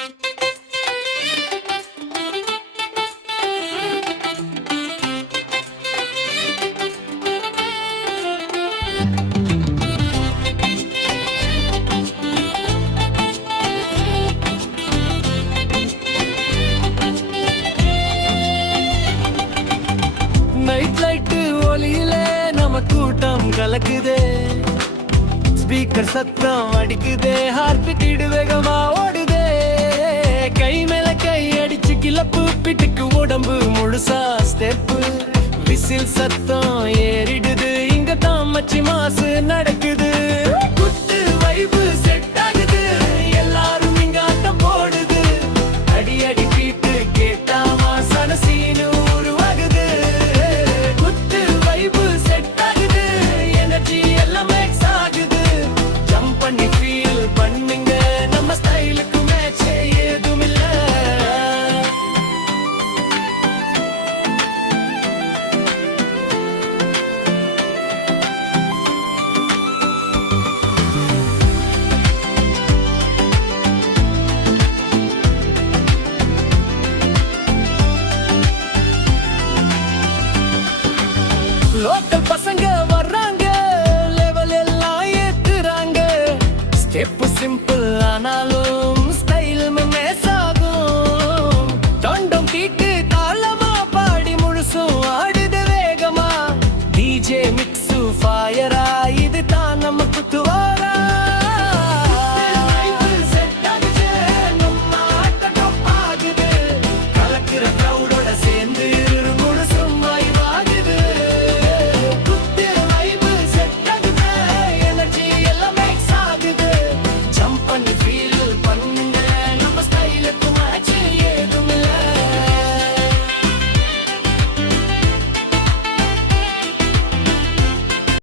night light ஒலியிலே நம்ம கூட்டம் கலக்குதே, speaker சத்தம் அடிக்குதே, ஹார்ட் பீட் வேகமா ஓடுதே, கை மேல கை அடிச்சு கிளப்பு பிட்டுக்கு உடம்பு முழுசா ஸ்டெப்பு, விசில் சத்தம் ஏறிடுது, இங்க தான் மச்சி மாச